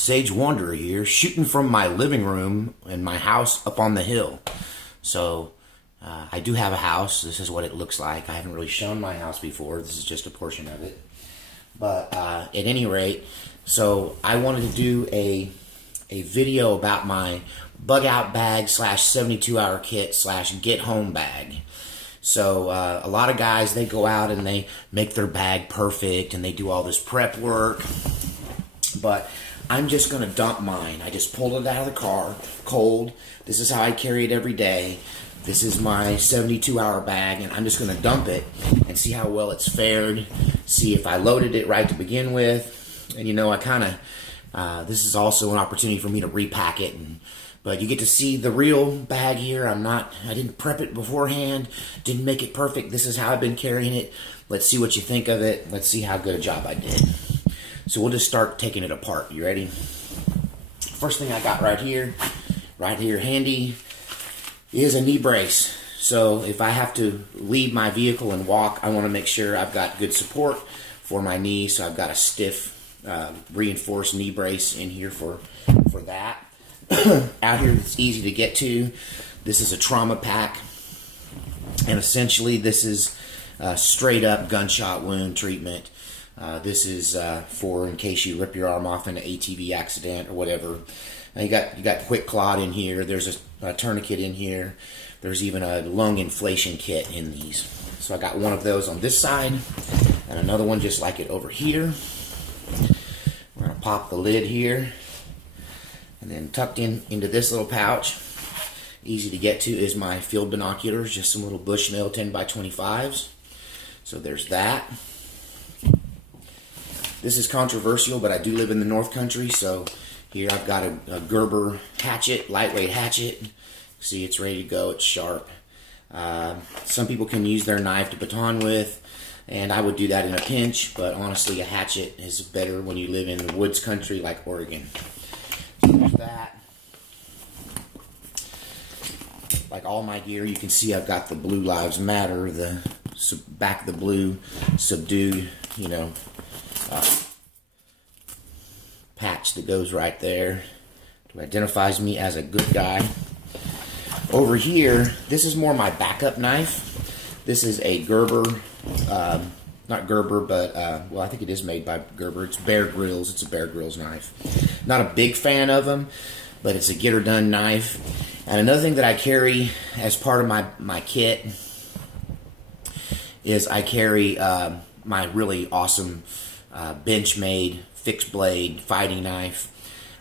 Sage Wanderer here, shooting from my living room in my house up on the hill. So, I do have a house. This is what it looks like. I haven't really shown my house before. This is just a portion of it. But at any rate, so I wanted to do a video about my bug out bag slash 72-hour kit slash get home bag. So a lot of guys, they go out and they make their bag perfect and they do all this prep work. But I'm just going to dump mine. I just pulled it out of the car, cold. This is how I carry it every day. This is my 72-hour bag, and I'm just going to dump it and see how well it's fared, see if I loaded it right to begin with. And, you know, I kind of, this is also an opportunity for me to repack it. But you get to see the real bag here. I didn't prep it beforehand, didn't make it perfect. This is how I've been carrying it. Let's see what you think of it. Let's see how good a job I did. So we'll just start taking it apart. You ready? First thing I got right here handy, is a knee brace. So if I have to leave my vehicle and walk, I want to make sure I've got good support for my knee. So I've got a stiff, reinforced knee brace in here for that. Out here, it's easy to get to. This is a trauma pack, and essentially this is straight up gunshot wound treatment. This is for in case you rip your arm off in an ATV accident or whatever. Now you got quick clot in here. There's a tourniquet in here. There's even a lung inflation kit in these. So I got one of those on this side and another one just like it over here. We're gonna pop the lid here, and then tucked into this little pouch, easy to get to, is my field binoculars, just some little Bushnell 10x25s. So there's that. This is controversial, but I do live in the North Country, so here I've got a Gerber hatchet, lightweight hatchet. See, it's ready to go, it's sharp. Some people can use their knife to baton with, and I would do that in a pinch, but honestly a hatchet is better when you live in the woods country like Oregon. So there's that. Like all my gear, you can see I've got the Blue Lives Matter, the back of the blue, subdued, you know, patch that goes right there. It identifies me as a good guy. Over here, this is more my backup knife. This is a Gerber, not Gerber, but, well, I think it is made by Gerber. It's Bear Grylls. It's a Bear Grylls knife. Not a big fan of them, but it's a get-her-done knife. And another thing that I carry as part of my kit is I carry my really awesome bench-made fixed blade fighting knife.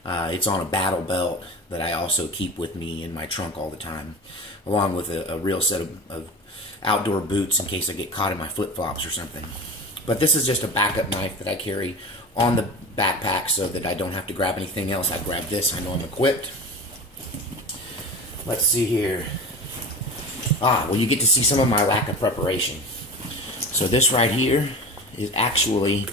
It's on a battle belt that I also keep with me in my trunk all the time, along with a real set of outdoor boots in case I get caught in my flip-flops or something. But this is just a backup knife that I carry on the backpack so that I don't have to grab anything else. I grab this, I know I'm equipped. Let's see here. Well, you get to see some of my lack of preparation. So this right here is actually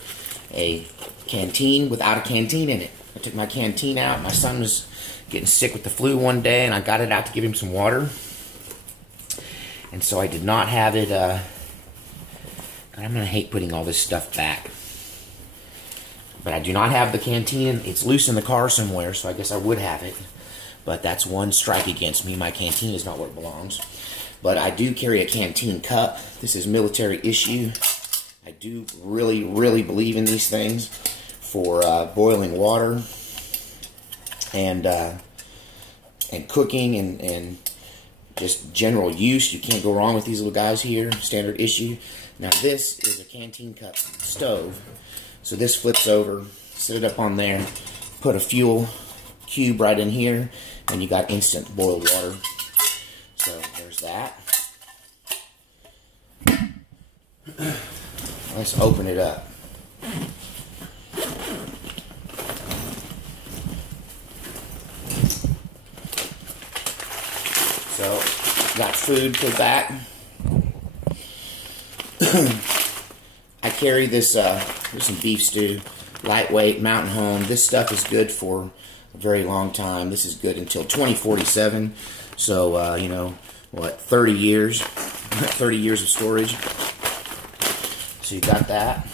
a canteen without a canteen in it. I took my canteen out. My son was getting sick with the flu one day, and I got it out to give him some water. And so I did not have it. God, I'm going to hate putting all this stuff back. But I do not have the canteen. It's loose in the car somewhere, so I guess I would have it. But that's one strike against me. My canteen is not where it belongs. But I do carry a canteen cup. This is military issue. I do really, really believe in these things for boiling water and cooking and just general use. You can't go wrong with these little guys here. Standard issue. Now this is a canteen cup stove. So this flips over, set it up on there, put a fuel cube right in here, and you got instant boiled water. So there's that. Let's open it up. So, got food for that. I carry this, there's some beef stew, lightweight, Mountain Home. This stuff is good for a very long time. This is good until 2047. So, you know, what, 30 years? 30 years of storage. So you got that.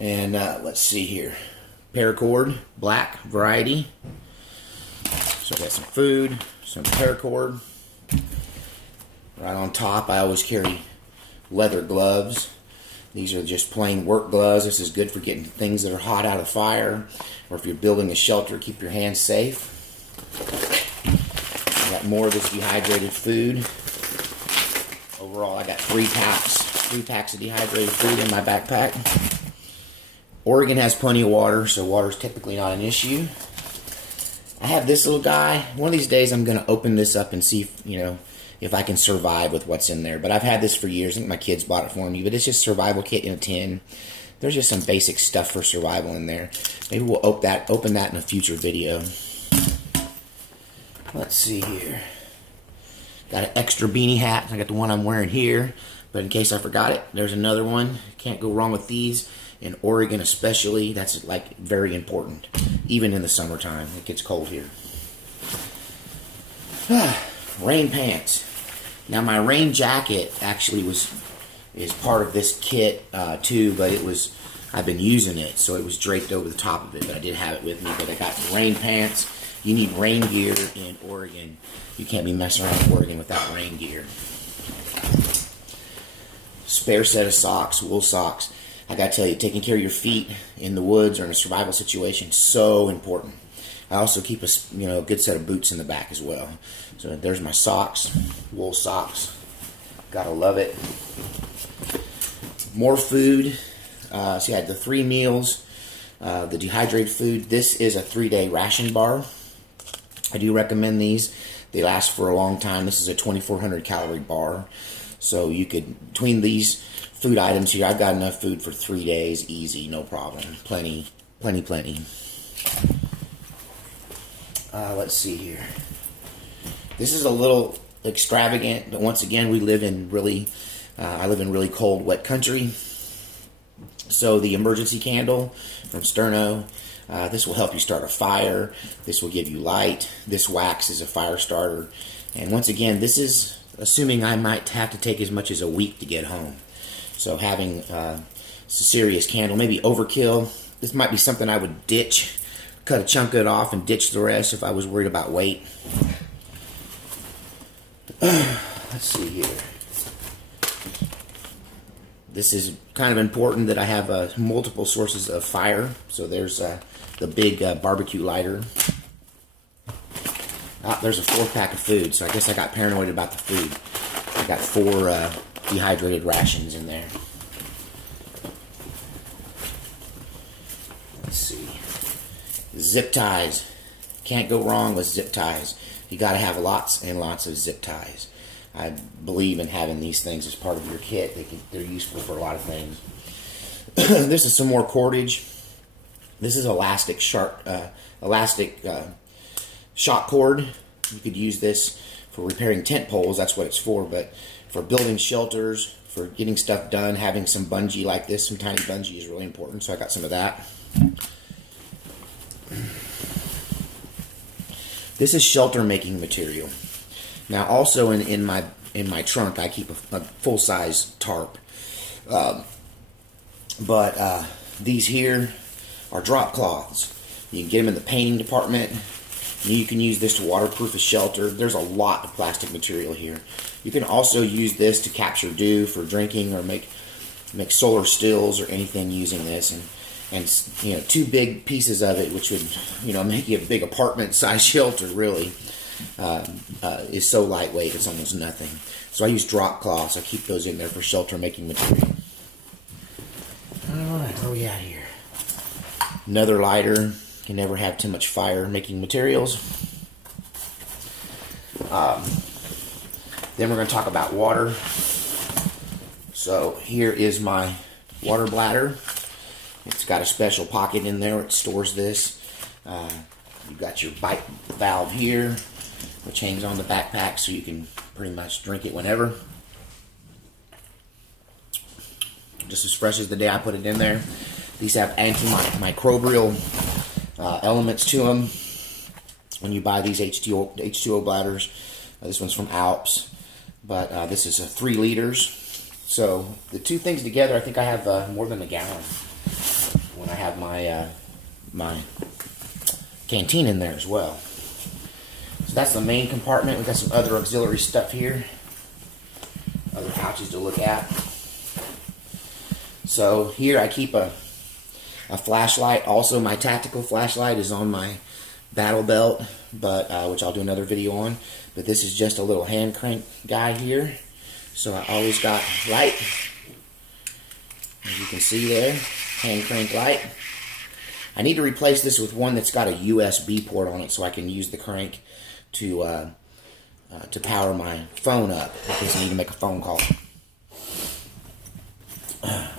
And let's see here. paracord, black variety. So I got some food, some paracord. Right on top, I always carry leather gloves. These are just plain work gloves. This is good for getting things that are hot out of the fire, or if you're building a shelter, keep your hands safe. I got more of this dehydrated food. Overall, I got 3 packs of dehydrated food in my backpack. Oregon has plenty of water, so water is typically not an issue. I have this little guy. One of these days, I'm going to open this up and see if I can survive with what's in there. But I've had this for years. I think my kids bought it for me. But it's just survival kit in a tin. There's just some basic stuff for survival in there. Maybe we'll open that in a future video. Let's see here. Got an extra beanie hat. I got the one I'm wearing here. But in case I forgot it, there's another one. Can't go wrong with these. In Oregon especially, that's like very important. Even in the summertime. It gets cold here. Rain pants. Now my rain jacket actually is part of this kit too, but I've been using it, so it was draped over the top of it, but I did have it with me. But I got rain pants. You need rain gear in Oregon. You can't be messing around in Oregon without rain gear. Spare set of socks, wool socks. I gotta tell you, taking care of your feet in the woods or in a survival situation, so important. I also keep a good set of boots in the back as well. So there's my socks, wool socks. Gotta love it. More food. So you had the 3 meals, the dehydrated food. This is a 3-day ration bar. I do recommend these. They last for a long time. This is a 2,400 calorie bar. So you could, between these food items here, I've got enough food for 3 days, easy, no problem. Plenty. Let's see here. This is a little extravagant, but once again, we live in I live in really cold, wet country. So the emergency candle from Sterno, this will help you start a fire. This will give you light. This wax is a fire starter. And once again, this is assuming I might have to take as much as a week to get home. So having a serious candle, maybe overkill. This might be something I would ditch, cut a chunk of it off and ditch the rest if I was worried about weight. Let's see here. This is kind of important that I have multiple sources of fire. So there's the big barbecue lighter. There's a 4-pack of food, so I guess I got paranoid about the food. I got 4 dehydrated rations in there. Let's see. Zip ties. Can't go wrong with zip ties. You got to have lots and lots of zip ties. I believe in having these things as part of your kit. They're useful for a lot of things. This is some more cordage. This is elastic shock cord. You could use this for repairing tent poles. That's what it's for. But for building shelters, for getting stuff done, having some bungee like this, some tiny bungee is really important. So I got some of that. This is shelter making material. Now, also in my trunk, I keep a full size tarp. But these here are drop cloths. You can get them in the painting department. You can use this to waterproof a shelter. There's a lot of plastic material here. You can also use this to capture dew for drinking or make solar stills or anything using this. And 2 big pieces of it, which would make you a big apartment size shelter really, is so lightweight it's almost nothing. So I use drop cloths. I keep those in there for shelter making material. All right, where are we at here? Another lighter. Can never have too much fire making materials. Then we're going to talk about water. So here is my water bladder. It's got a special pocket in there. It stores this. You've got your bite valve here, which hangs on the backpack so you can pretty much drink it whenever. Just as fresh as the day I put it in there. These have antimicrobial elements to them. When you buy these H2O bladders, this one's from Alps, but this is 3 liters. So the 2 things together, I think I have more than a gallon when I have my my canteen in there as well. So that's the main compartment. We've got some other auxiliary stuff here. Other pouches to look at. So here I keep a flashlight. Also, my tactical flashlight is on my battle belt, but which I'll do another video on. But this is just a little hand crank guy here. So I always got light. As you can see there, hand crank light. I need to replace this with one that's got a USB port on it so I can use the crank to power my phone up in case I need to make a phone call.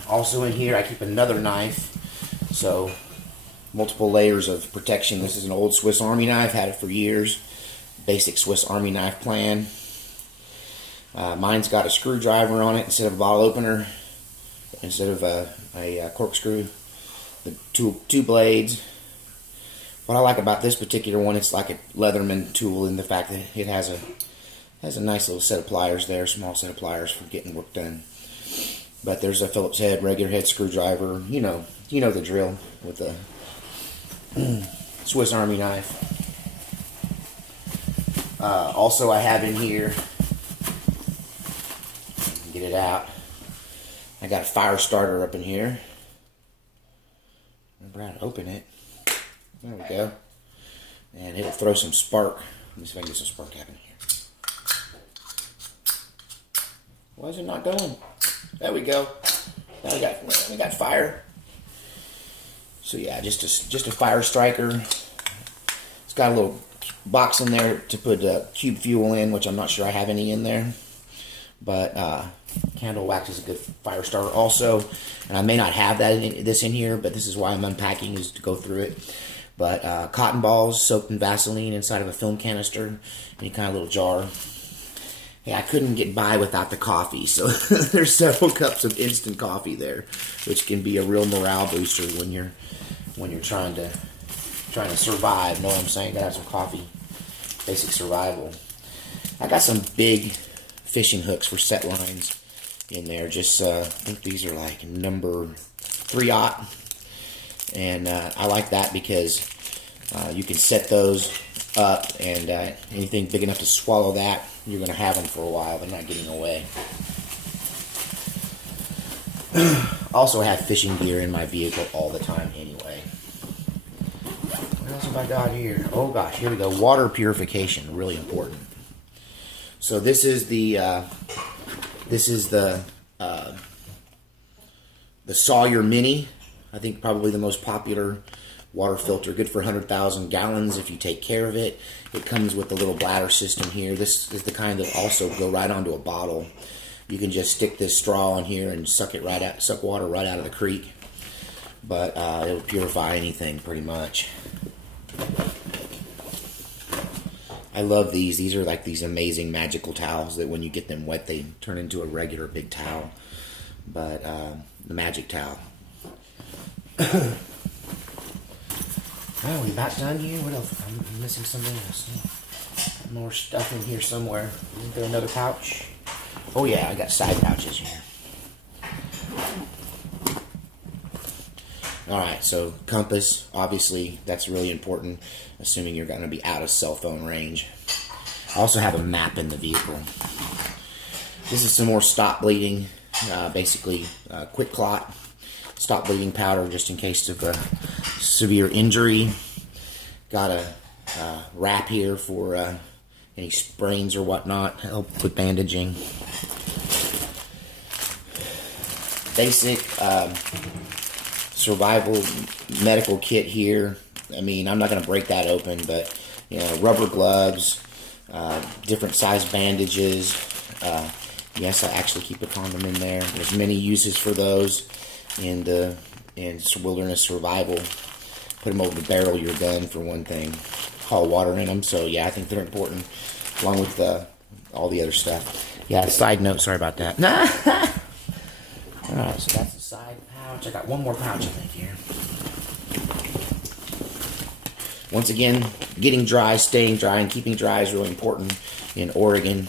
Also in here I keep another knife, so multiple layers of protection. This is an old Swiss Army knife, had it for years. Basic Swiss Army knife plan. Mine's got a screwdriver on it instead of a bottle opener, instead of a corkscrew. The two blades. What I like about this particular one, it's like a Leatherman tool in the fact that it has a nice little set of pliers there, small set of pliers for getting work done. But there's a Phillips head, regular head screwdriver. You know the drill with the Swiss Army knife. Also, I have in here, get it out, I got a fire starter up in here. Remember how to open it. There we go. And it'll throw some spark. Let me see if I can get some spark happening here. Why is it not going? There we go. Now we got fire. So yeah, just a fire striker. It's got a little box in there to put cube fuel in, which I'm not sure I have any in there. But candle wax is a good fire starter also. And I may not have this in here, but this is why I'm unpacking, is to go through it. But cotton balls soaked in Vaseline inside of a film canister, any kind of little jar. Yeah, I couldn't get by without the coffee, so there's several cups of instant coffee there, which can be a real morale booster when you're trying to survive. Know what I'm saying? Gotta have some coffee. Basic survival. I got some big fishing hooks for set lines in there. Just I think these are like number 3/0, and I like that because you can set those up, and anything big enough to swallow that, you're going to have them for a while. They're not getting away. Also have fishing gear in my vehicle all the time anyway. What else have I got here? Oh gosh, here we go. Water purification, really important. So this is the Sawyer Mini. I think probably the most popular water filter, good for 100,000 gallons if you take care of it. It comes with the little bladder system here. This is the kind that also go right onto a bottle. You can just stick this straw in here and suck water right out of the creek. But it'll purify anything pretty much. I love these. These are like these amazing magical towels that when you get them wet, they turn into a regular big towel. But the magic towel. Oh, we about done here? What else? I'm missing something else. More stuff in here somewhere. Is there another pouch? Oh yeah, I got side pouches here. Alright, so compass, obviously, that's really important, assuming you're going to be out of cell phone range. I also have a map in the vehicle. This is some more stop bleeding, basically quick clot, stop bleeding powder just in case of severe injury. Got a wrap here for any sprains or whatnot, help with bandaging. Basic survival medical kit here. I mean, I'm not going to break that open, but you know, rubber gloves, different size bandages. Yes, I actually keep a condom in there. There's many uses for those in wilderness survival. Put them over the barrel of your gun for one thing. Haul water in them, so yeah, I think they're important, along with all the other stuff. Yeah, side note, sorry about that. Alright, so that's the side pouch. I got one more pouch, I think, here. Once again, getting dry, staying dry, and keeping dry is really important in Oregon.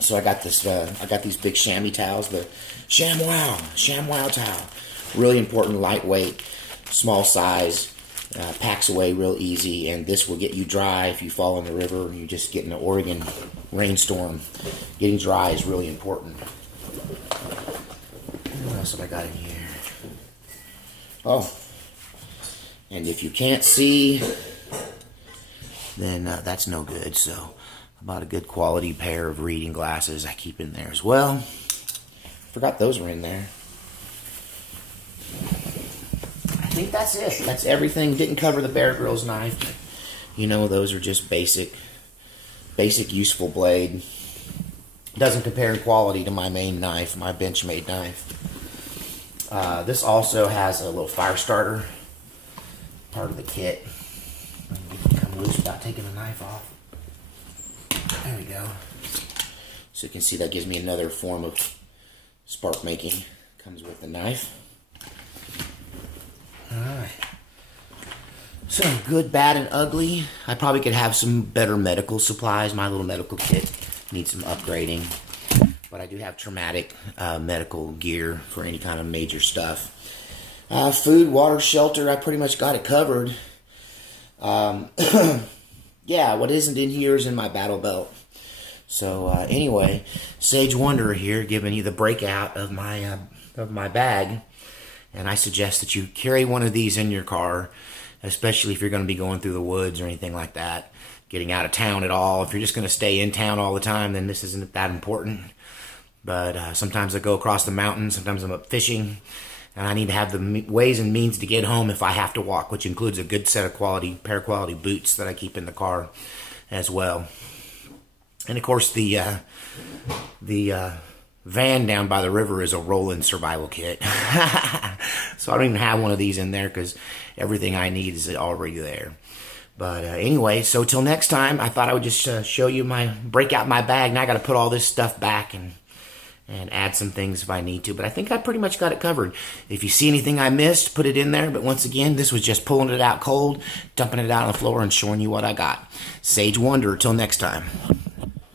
So I got this. I got these big chamois towels, the ShamWow towel. Really important, lightweight, small size. packs away real easy, and this will get you dry if you fall in the river. You just get in an Oregon rainstorm. Getting dry is really important. What else have I got in here? Oh, and if you can't see, then that's no good. So I bought a good quality pair of reading glasses I keep in there as well. Forgot those were in there. I think that's it. That's everything. Didn't cover the Bear Grylls knife. You know, those are just basic useful blade. Doesn't compare in quality to my main knife, my Benchmade knife. This also has a little fire starter, part of the kit. Get it come loose without taking the knife off. There we go. So you can see that gives me another form of spark making. Comes with the knife. Alright. So, good, bad, and ugly. I probably could have some better medical supplies. My little medical kit needs some upgrading. But I do have traumatic medical gear for any kind of major stuff. Food, water, shelter, I pretty much got it covered. Yeah, what isn't in here is in my battle belt. So, anyway, Sage Wanderer here, giving you the breakout of my bag. And I suggest that you carry one of these in your car, especially if you're going to be going through the woods or anything like that, getting out of town at all. If you're just going to stay in town all the time, then this isn't that important. But sometimes I go across the mountains, sometimes I'm up fishing, and I need to have the ways and means to get home if I have to walk, which includes a good set of pair of quality boots that I keep in the car as well. And of course the van down by the river is a roll-in survival kit. So I don't even have one of these in there because everything I need is already there. But anyway, so till next time, I thought I would just show you break out my bag. Now I got to put all this stuff back and add some things if I need to. But I think I pretty much got it covered. If you see anything I missed, put it in there. But once again, this was just pulling it out cold, dumping it out on the floor, and showing you what I got. Sage Wanderer, till next time.